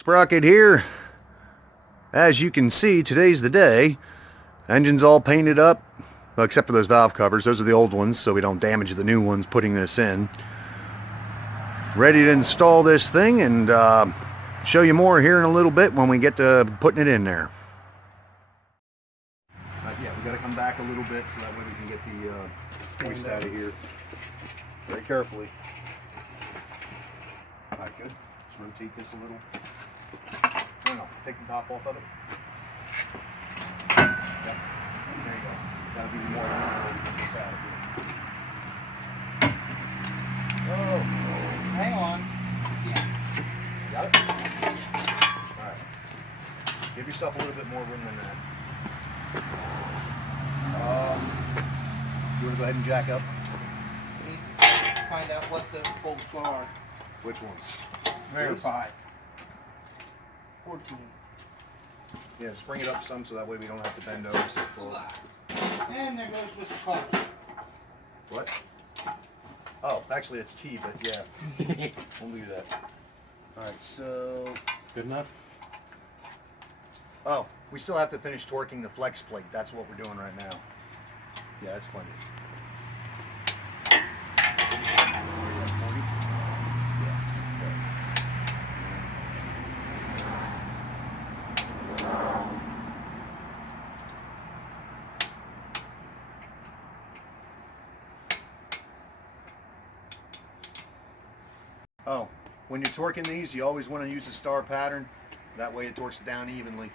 Sprocket here. As you can see, today's the day. Engine's all painted up, well, except for those valve covers. Those are the old ones, so we don't damage the new ones putting this in. Ready to install this thing and show you more here in a little bit when we get to putting it in there. Yeah, we got to come back a little bit so that way we can get the hoist out of here very carefully. Alright, good. Just rotate this a little. No, take the top off of it. Yep. There you go. That'll be more than to get this out of here. Oh, hang on. Yeah. Got it? Alright. Give yourself a little bit more room than that. You want to go ahead and jack up? We need to find out what the bolts are. Which ones? Verify. 14. Yeah, just bring it up some so that way we don't have to bend over so close. And there goes Mr. Cole. What? Oh, actually it's T, but yeah. We'll do that. Alright, so... Good enough? Oh, we still have to finish torquing the flex plate. That's what we're doing right now. Yeah, that's plenty. Oh, when you're torquing these, you always want to use a star pattern. That way it torques it down evenly.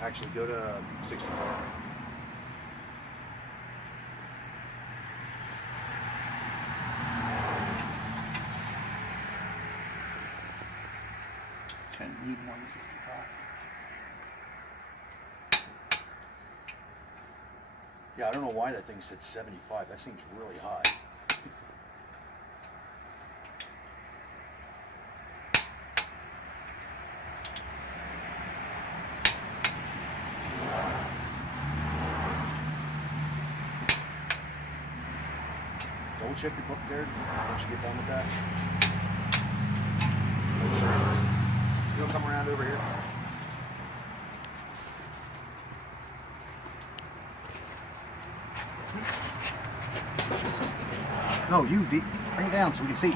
Actually, go to 65. Kind of need 165. Yeah, I don't know why that thing said 75. That seems really high. Double check your book there once you get done with that. Make sure it's... You'll come around over here. No, you bring it down so we can see.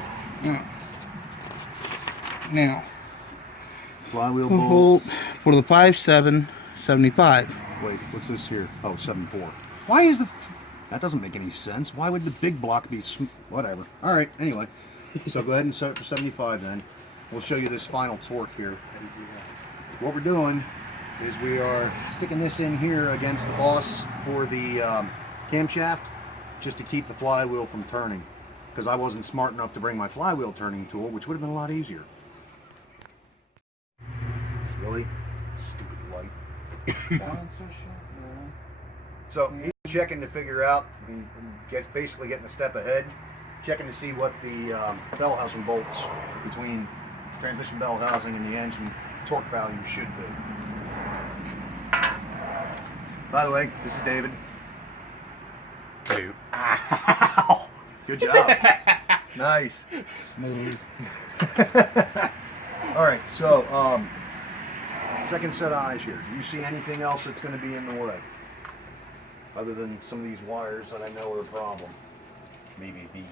Now, Flywheel bolt bolts. for the 5.7/75. Wait, what's this here? Oh, 7.4. Why is the... That doesn't make any sense. Why would the big block be... Whatever. All right, anyway. So go ahead and set it for 75 then. We'll show you this final torque here. What we're doing is we are sticking this in here against the boss for the camshaft just to keep the flywheel from turning. Because I wasn't smart enough to bring my flywheel turning tool, which would have been a lot easier. Really? Stupid light. So he's checking to figure out, gets basically getting a step ahead, checking to see what the bell housing bolts between transmission bell housing and the engine torque value should be. By the way, this is David. Hey. Ow! Good job. Nice. Smooth. All right, so second set of eyes here. Do you see anything else that's going to be in the way? Other than some of these wires that I know are a problem. Maybe these.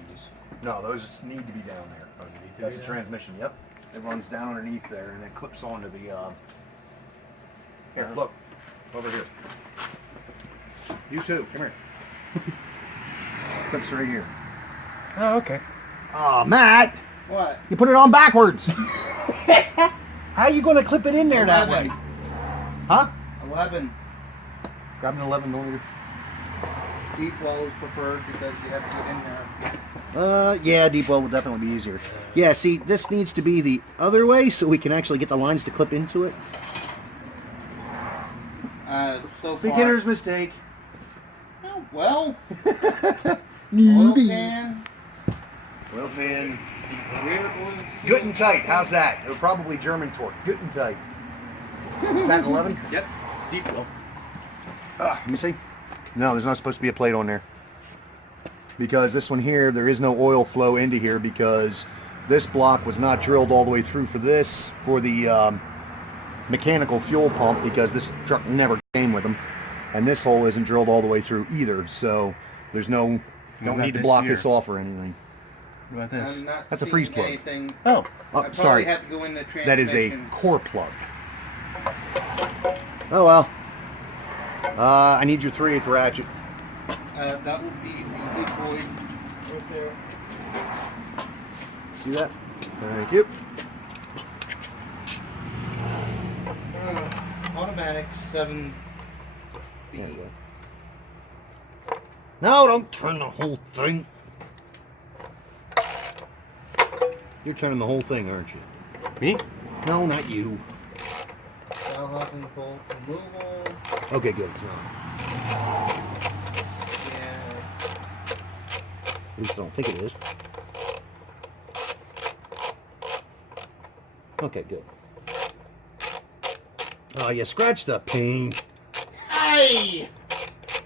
No, those need to be down there. Oh, they need to That's be the down? transmission, yep. It runs down underneath there and it clips onto the, here, look, over here. You too, come here. Clips right here. Oh, okay. Aw, Matt! What? You put it on backwards! How are you going to clip it in there that way? 11. Huh? 11. Grab an 11 millimeter. Deep well is preferred because you have to get in there. Yeah, deep well will definitely be easier. Yeah, see, this needs to be the other way so we can actually get the lines to clip into it. So far. Beginner's mistake. Oh, well. Oil Newbie. can. Well, man, Rear oil seal. good and tight. How's that? It'll probably German torque. Good and tight. Is that an 11? Yep. Deep well. Let me see. No, there's not supposed to be a plate on there. Because this one here, there is no oil flow into here because This block was not drilled all the way through for the mechanical fuel pump, because this truck never came with them. And this hole isn't drilled all the way through either, so there's no, don't need to block this off or anything. What about this? I'm not That's a seeing freeze plug. anything. Oh. I probably Sorry. had to go in the transmission. That is a core plug. Oh well. I need your 3/8 ratchet. That would be the big boy right there. See that? Thank you. Automatic 7B. There you go. No, don't turn the whole thing. You're turning the whole thing, aren't you? Me? No, not you. Valve housing bolt removal. Okay, good. It's not. Yeah. At least I don't think it is. Okay, good. Oh, you scratched the paint. Hey!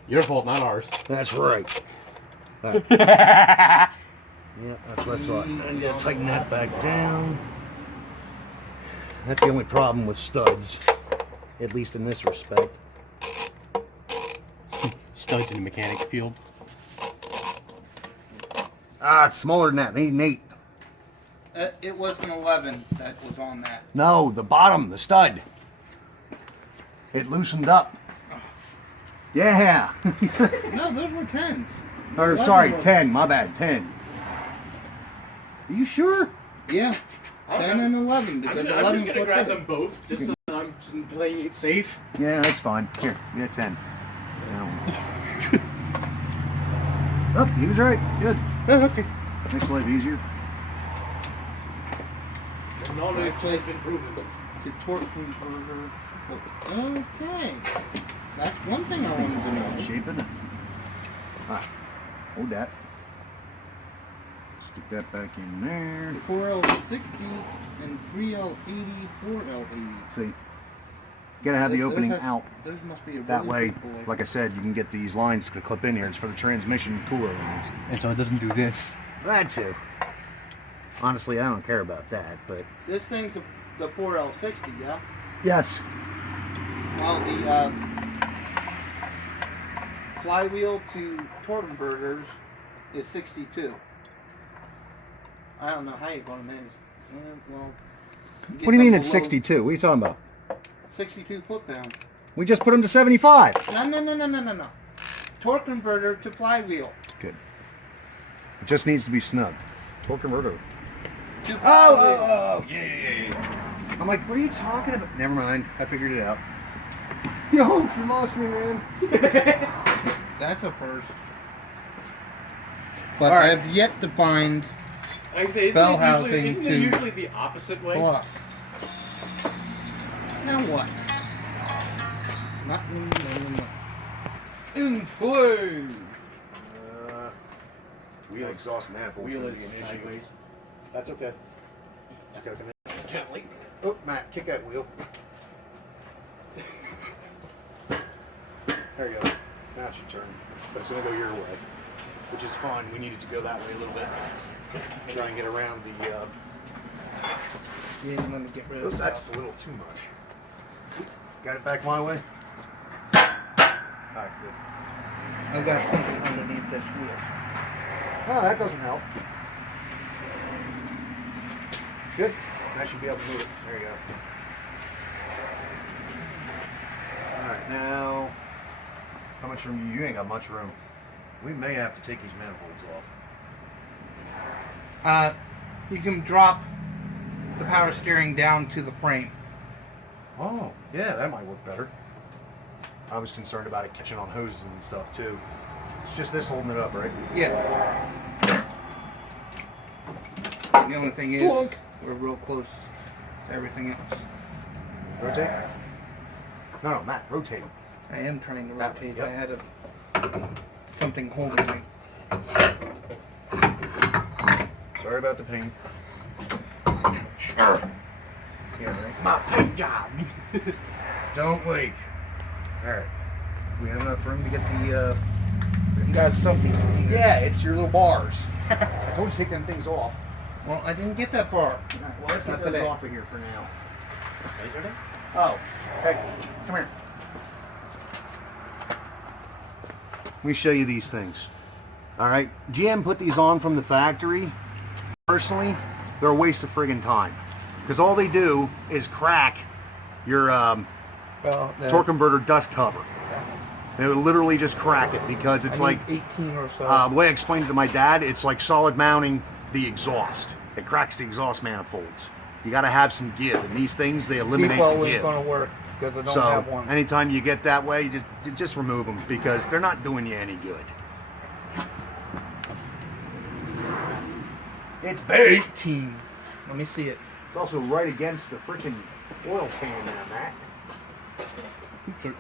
Your fault, not ours. That's right. Yeah, that's what I thought. You gotta tighten that back down. That's the only problem with studs, at least in this respect. Studs in the mechanic field. Ah, it's smaller than that. Ain't 8. It was an 11 that was on that. No, the bottom, the stud. It loosened up. Yeah. No, those were 10s. Or 11 sorry, was- 10. My bad, 10. Are you sure? Yeah. 10 and 11 because 11 just gonna grab them both, just so that I'm playing it safe. Yeah, that's fine. Here, yeah, 10. Oh, he was right. Good. Oh, okay. Makes life easier. Knowledge has been proven. To torque converter. Okay. That's one thing I wanted to know. Shaping it. Ah, hold that. Stick that back in there. 4L60 and 3L80, 4L80. See, you gotta have the Those opening have- out. Those must be a That really way, big boy. like I said, you can get these lines to clip in here. It's for the transmission cooler lines. And so it doesn't do this. That too. Honestly, I don't care about that, but This thing's the 4L60, yeah? yes. Well, the flywheel to torque converters is 62. I don't know how you put them in. Well, What do you mean it's 62? What are you talking about? 62 foot-pounds. We just put them to 75. No. Torque converter to flywheel. Good. It just needs to be snug. Torque converter. To flywheel. Oh, yeah. I'm like, what are you talking about? Never mind. I figured it out. Yo, you lost me, man. That's a first. But All right. I have yet to find Like I say, Bell housing isn't to- it usually the opposite way? block. Now what? No. In play. Wheel exhaust manifold Wheel would is be an issue. sideways. That's okay. Okay. Gently. Oh, Matt, kick that wheel. There you go. Now it should turn. But it's going to go your way, which is fine. We needed to go that way a little bit. Try and get around the... Yeah, let me get rid Oh, of that's stuff. a little too much. Got it back my way? Alright, good. I've got something underneath this wheel. Oh, that doesn't help. Good. I should be able to move it. There you go. Alright, now... How much room do you ain't got much room. We may have to take these manifolds off. You can drop the power steering down to the frame. Oh, yeah, that might work better. I was concerned about it catching on hoses and stuff too. It's just this holding it up, right? Yeah. The only thing is, Plunk. we're real close to everything else. Rotate? No, Matt, rotate. I am trying to That rotate. way, I yep. had something holding me. Sorry about the pain. Yeah, right? My paint job. Don't leak. Alright. We have enough room to get the, You got something. Yeah, it's your little bars. I told you to take them things off. Well, I didn't get that far. Well, let's get Not those today. off of here for now. Is there? Oh, hey, come here. Let me show you these things. All right, GM put these on from the factory. Personally, they're a waste of friggin' time because all they do is crack your torque converter dust cover. They would literally just crack it because it's like 18 or so. the way I explained it to my dad, it's like solid mounting the exhaust. It cracks the exhaust manifolds. You got to have some give, and these things they eliminate Default the is give. going to work because I don't So have one. anytime you get that way, you just remove them because they're not doing you any good. It's big. 18. Let me see it. It's also right against the freaking oil can there, Matt.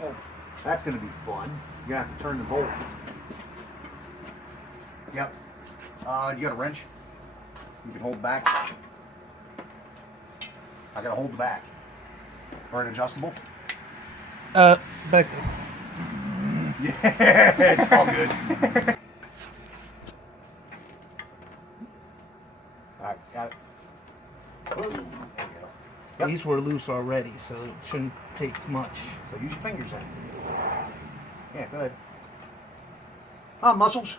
Oh, that's going to be fun. You have to turn the bolt. Yep. You got a wrench? You can hold back. I got to hold the back. Or an adjustable? Back. Yeah, it's all good. All right, got it. Whoa, there we go. Yep. These were loose already, so it shouldn't take much. So use your fingers then. Yeah, go ahead. Muscles.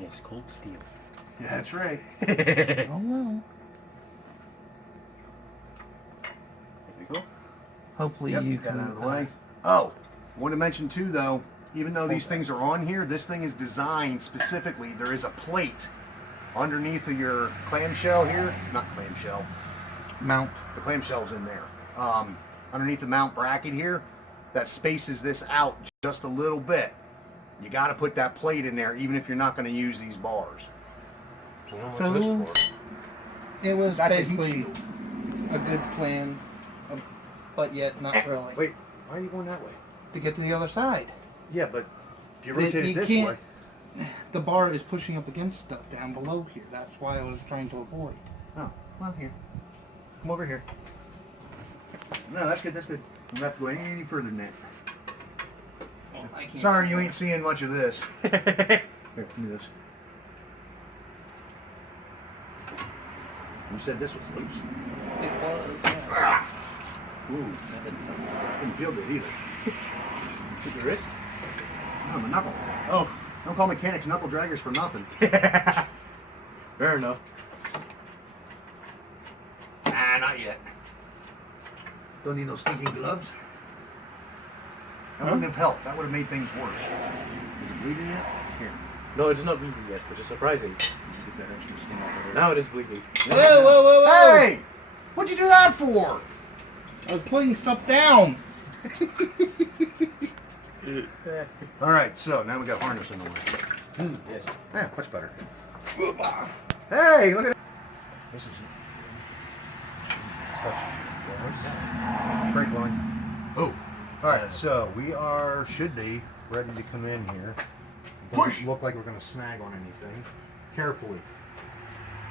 Yes, cold steel. Yeah, that's right. Oh no. There you go. Hopefully Yep, you got can. it out of the way. Oh, want to mention too though, even though these things are on here, this thing is designed specifically. There is a plate underneath of your clamshell here. Not clamshell. Mount. The clamshell's in there. Underneath the mount bracket here, that spaces this out just a little bit. You got to put that plate in there, even if you're not going to use these bars. So what's So- this for? It was That's a heat basically shield. a good plan, but yet not really. Wait, why are you going that way? To get to the other side. Yeah, but if you You rotate it this can't- way. The bar is pushing up against stuff down below here. That's why I was trying to avoid. Oh, well, here. Come over here. No, that's good, that's good. You don't have to go any further than that. Well, I can't Sorry, see you that. ain't seeing much of this. Here, give me this. You said this was loose. It was. Yeah. Ooh, That didn't sound good. didn't feel good either. With your wrist? No, my knuckle. Oh, Don't call mechanics knuckle draggers for nothing. fair enough. Nah, not yet. Don't need no stinking gloves. That wouldn't have helped. That would have made things worse. Is it bleeding yet? Here, No, it's not bleeding yet, which is surprising. get that extra sting off of there. Now it is bleeding. Whoa, whoa, whoa, whoa! Hey! What'd you do that for? I was putting stuff down. Alright, so now we got harness in the way. Yes. Yeah, much better. Hey, look at that. This is touch. Brake line. Oh. Alright, so we should be ready to come in here. Doesn't Push. look like we're going to snag on anything. Carefully.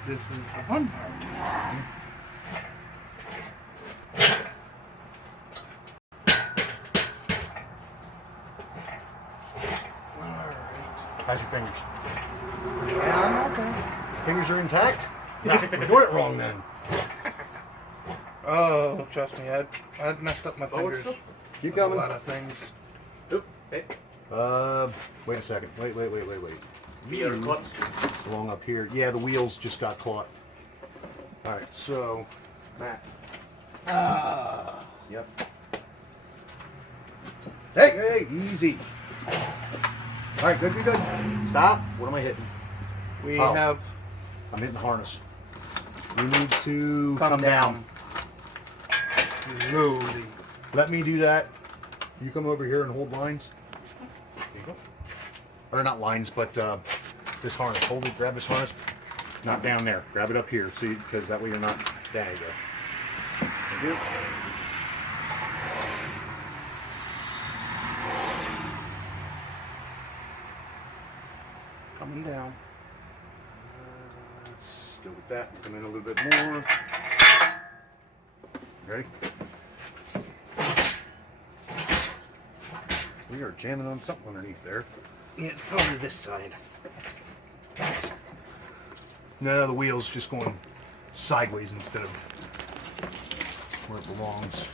This is the fun part. Alright. How's your fingers? Yeah, I'm okay. Fingers are intact? Nah, we're doing it wrong then. Oh, trust me, I'd messed up my Forward fingers. still? Keep with a coming. lot of things. Oop. Hey. Wait a second. Wait. Meter clutch. Along up here. Yeah, the wheels just got caught. Alright, so, Matt. Yep. Hey, easy. Alright, good. Stop. What am I hitting? We Oh. have I'm hitting the harness. You need to come down. Slowly. Let me do that. You come over here and hold lines. There you go. Or not lines, but this harness. Hold it, grab this harness. Not down there. Grab it up here, so because that way you're not. There you go. Thank you. Coming down. Let's go with that. Come in a little bit more. Ready? We are jamming on something underneath there. Yeah, it's probably this side. No, the wheel's just going sideways instead of where it belongs.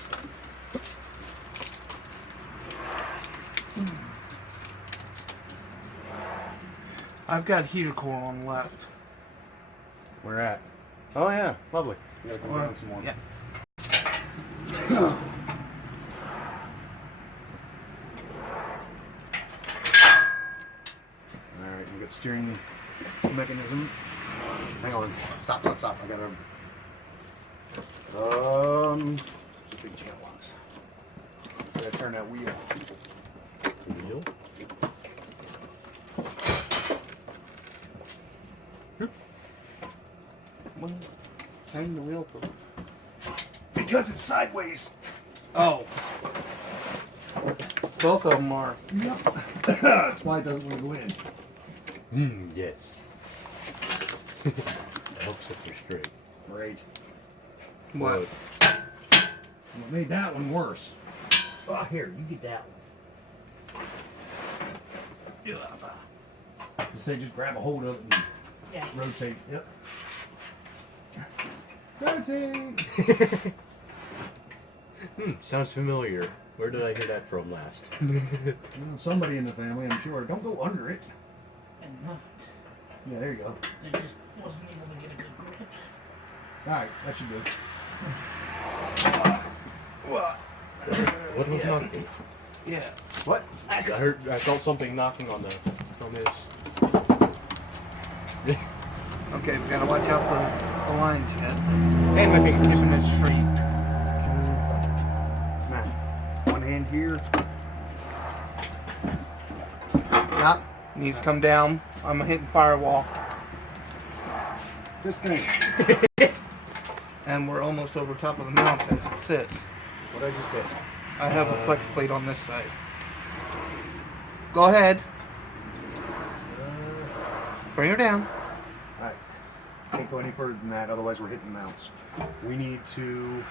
I've got heater core on left. Where at? Oh yeah, lovely. You gotta come down some more. Yeah. Alright, we got steering mechanism. Hang on. Stop. I gotta big channel locks. Gotta turn that wheel. Wheel? Turn the wheel for. Because it's sideways. Oh. Both of them are. That's why it doesn't want to go in. Yes. I hope sets are straight. Great. What? What made that one worse? Oh, here, you get that one. You say just grab a hold of it and rotate. Yep. Rotate. Sounds familiar. Where did I hear that from last? Well, somebody in the family, I'm sure. Don't go under it. And not. Yeah, there you go. I just wasn't able to get a good grip. Alright, that should do it. What was knocking? Yeah. What? I felt something knocking on his. Okay, we gotta watch out for the lines yet. And my fingers. Keeping it straight. Now, one hand here. Stop. Needs to come down. I'm hitting firewall. Disconnect. And we're almost over top of the mount as it sits. What I just hit. I have a flex plate on this side. Go ahead. Bring her down. Alright. Can't go any further than that, otherwise we're hitting mounts. We need to...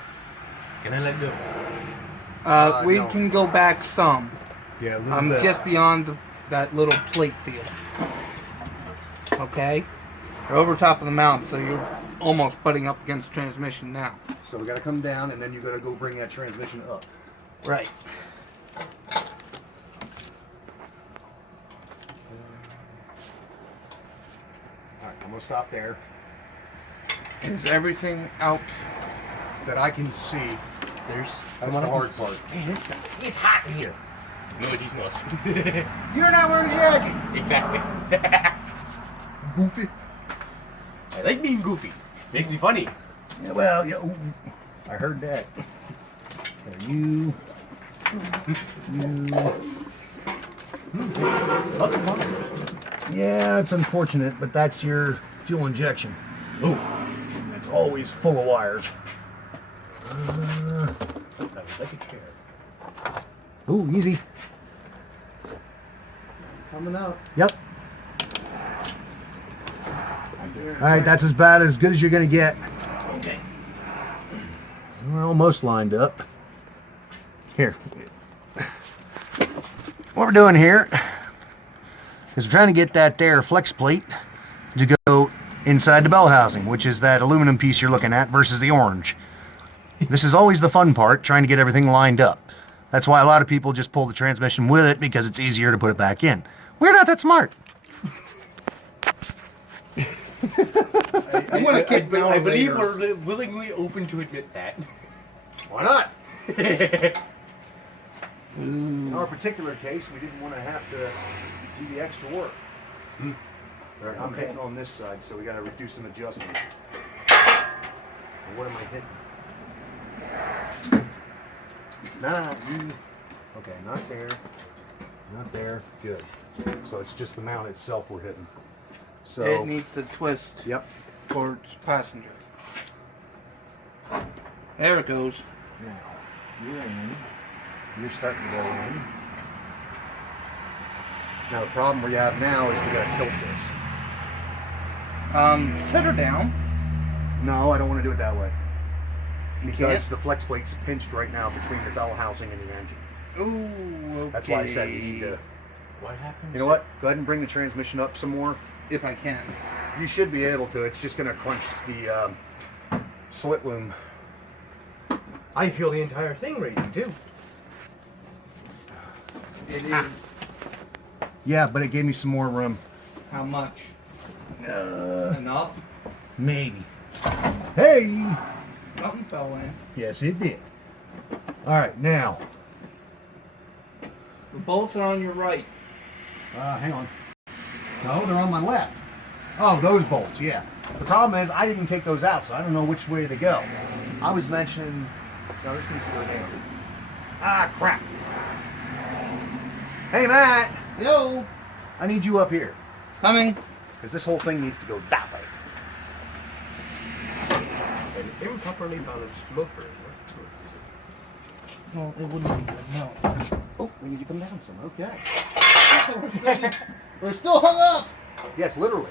Can I let go? We no. can go back some. Yeah, a little I'm bit. just beyond that little plate deal. Okay? You're over top of the mount, so you're almost butting up against the transmission now. So we gotta come down and then you gotta go bring that transmission up. Right. Alright, I'm gonna stop there. Is everything out? That I can see. There's. That's the hard part. Man, It's hot in here. No, he's not. You're not wearing a jacket. Exactly. Goofy. I like being goofy. Makes me funny. Yeah, well, yeah. Ooh, I heard that. You. Lots of fun. Yeah, it's unfortunate, but that's your fuel injection. Oh. It's always full of wires. Sometimes like a chair. Ooh, easy. Coming out. Yep. Alright, that's as bad as good as you're gonna get. Okay. We're almost lined up. Here. What we're doing here is we're trying to get that there flex plate to go inside the bell housing, which is that aluminum piece you're looking at versus the orange. This is always the fun part, trying to get everything lined up. That's why a lot of people just pull the transmission with it because it's easier to put it back in. We're not that smart. I believe we're willingly open to admit that. Why not? In our particular case, we didn't want to have to do the extra work. I'm hitting on this side, so we got to reduce some adjustment. And what am I hitting? Nah, okay, not there. Not there. Good. So it's just the mount itself we're hitting. So It needs to twist yep. towards passenger. There it goes. Now you're in. You're starting to go in. Now the problem we have now is we got to tilt this. Set her down. No, I don't want to do it that way. You Because can't? the flex plate's pinched right now between the bell housing and the engine. Ooh, okay. That's why I said you need to What happened? You know what? Go ahead and bring the transmission up some more. If I can. You should be able to. It's just going to crunch the slit loom. I feel the entire thing raising too. It is. Yeah, but it gave me some more room. How much? Enough? Maybe. Hey! Something fell in. Yes, it did. All right, now. The bolts are on your right. Hang on. No, they're on my left. Oh, those bolts, yeah. The problem is I didn't take those out, so I don't know which way they go. I was mentioning... No, this needs to go down. Ah, crap. Hey, Matt. Yo! I need you up here. Coming. Because this whole thing needs to go that way. An improperly balanced motor. Well, it wouldn't be good, no. Oh, we need to come down some. Okay. We're still hung up. Yes, literally.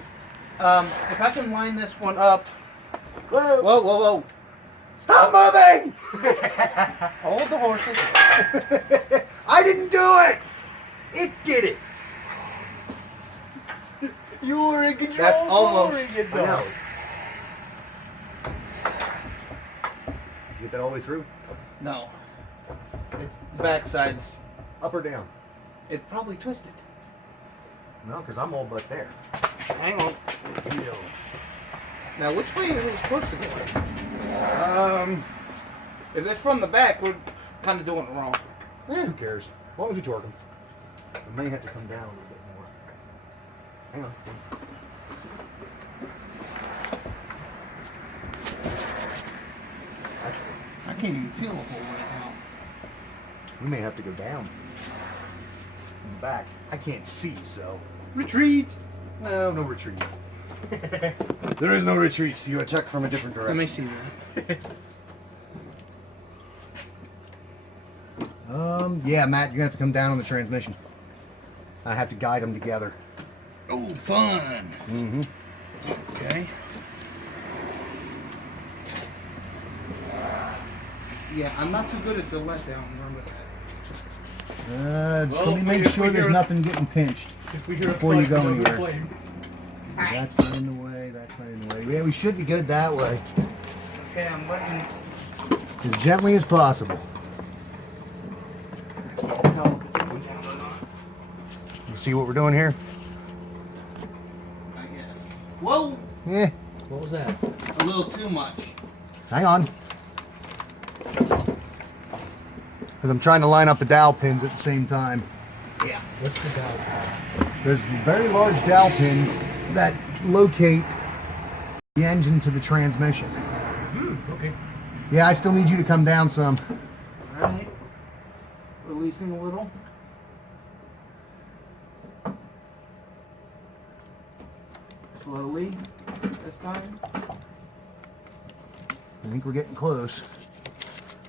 If I can line this one up. Whoa. Whoa, whoa, whoa. Stop moving! Hold the horses. I didn't do it! It did it! You were in control. That's almost. I know. You get that all the way through? No. It's backside's. Up or down? It's probably twisted. No, because I'm all but there. Hang on. Now, which way are we supposed to go? If it's from the back, we're kind of doing it wrong. Who cares? As long as you torque them. We may have to come down a little bit more. Hang on. Actually, I can't even feel a hole right now. we may have to go down. In the back. I can't see, so... Retreat. No, no retreat. There is no retreat. You attack from a different Let direction. me see that. Yeah, Matt, you're gonna have to come down on the transmission. I have to guide them together. Oh, fun. Mm-hmm. Okay. Yeah, I'm not too good at the letdown, remember that. So let me make sure there's nothing getting pinched before you go anywhere. That's not in the way. That's not in the way. Yeah, we should be good that way. Okay, I'm letting... As gently as possible. No. You see what we're doing here? I guess. Whoa! Yeah. What was that? A little too much. Hang on. Because I'm trying to line up the dowel pins at the same time. Yeah. What's the dowel? There's very large dowel pins that locate the engine to the transmission. Okay. Yeah, I still need you to come down some. Alright. Releasing a little. Slowly. This time. I think we're getting close.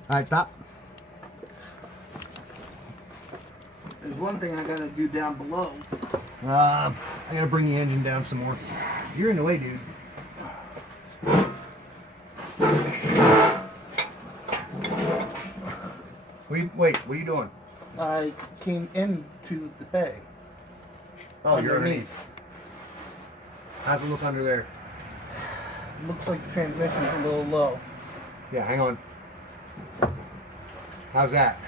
All right, stop. There's one thing I gotta do down below. I gotta bring the engine down some more. You're in the way, dude. Wait, what are you doing? I came into the bay. Oh, you're Underneath. underneath. How's it look under there? Looks like the transmission's a little low. Yeah, hang on. How's that?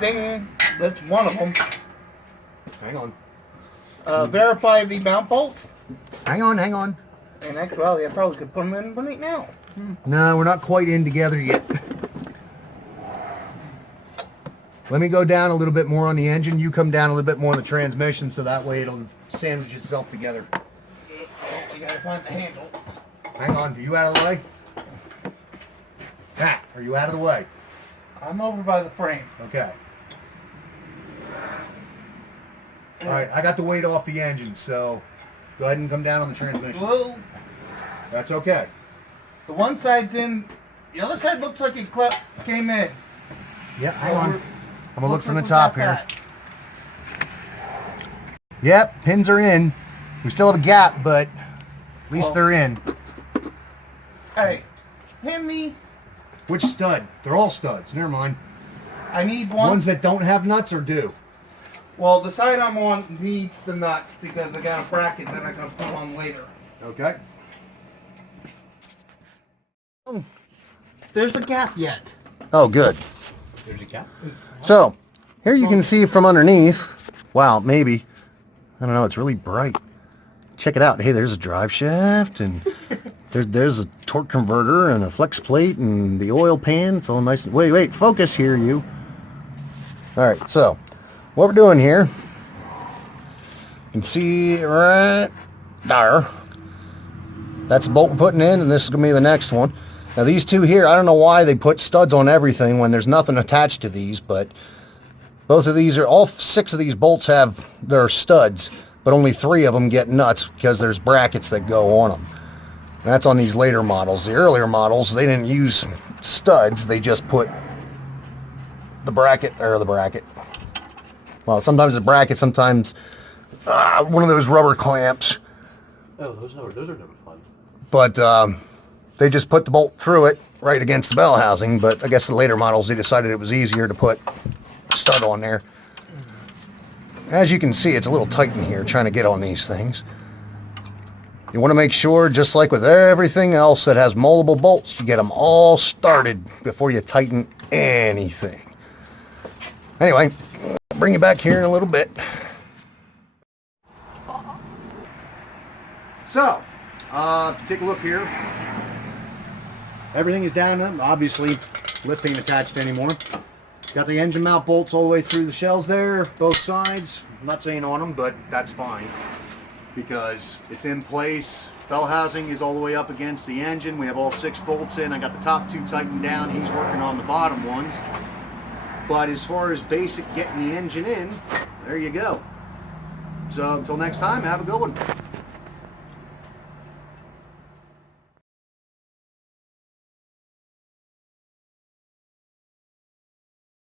Ding! That's one of them. Hang on. Verify the mount bolts. Hang on, hang on. In actuality, I probably could put them in right now. No, we're not quite in together yet. Let me go down a little bit more on the engine. You come down a little bit more on the transmission, so that way it'll sandwich itself together. Oh, you gotta find the handle. Hang on, are you out of the way? Pat, are you out of the way? I'm over by the frame. Okay. All right, I got the weight off the engine, so go ahead and come down on the transmission. Whoa! That's okay. The one side's in. The other side looks like it came in. Yep, hang on. I'm gonna look from the Looks top like we here. got Yep, pins are in. We still have a gap, but at least they're in. that. Hey, hand me. Which stud? They're all studs. Never mind. I need one. Ones that don't have nuts or do? Well, the side I'm on needs the nuts because I got a bracket that I gotta put on later. Okay. There's a gap yet. Oh, good. There's a gap. So, here you can see from underneath. Wow, maybe. I don't know, it's really bright. Check it out. Hey, there's a drive shaft, and there's a torque converter, and a flex plate, and the oil pan. It's all nice. Wait, focus here, you. All right, so what we're doing here, you can see right there. That's the bolt we're putting in, and this is going to be the next one. Now, these two here, I don't know why they put studs on everything when there's nothing attached to these, but both of these all 6 of these bolts have their studs, but only 3 of them get nuts because there's brackets that go on them. And that's on these later models. The earlier models, they didn't use studs, they just put the bracket. Well, sometimes the bracket, sometimes one of those rubber clamps. Oh, those are never fun. But they just put the bolt through it right against the bell housing. But I guess the later models, they decided it was easier to put stud on there. As you can see, it's a little tight in here trying to get on these things. You want to make sure, just like with everything else that has moldable bolts, you get them all started before you tighten anything. Anyway, I'll bring you back here in a little bit. So, take a look here. Everything is down, obviously lift ain't attached anymore. Got the engine mount bolts all the way through the shells there, both sides. I'm not saying on them, but that's fine because it's in place. Bell housing is all the way up against the engine. We have all 6 bolts in. I got the top 2 tightened down. He's working on the bottom ones. But as far as basic getting the engine in, there you go. So until next time, have a good one.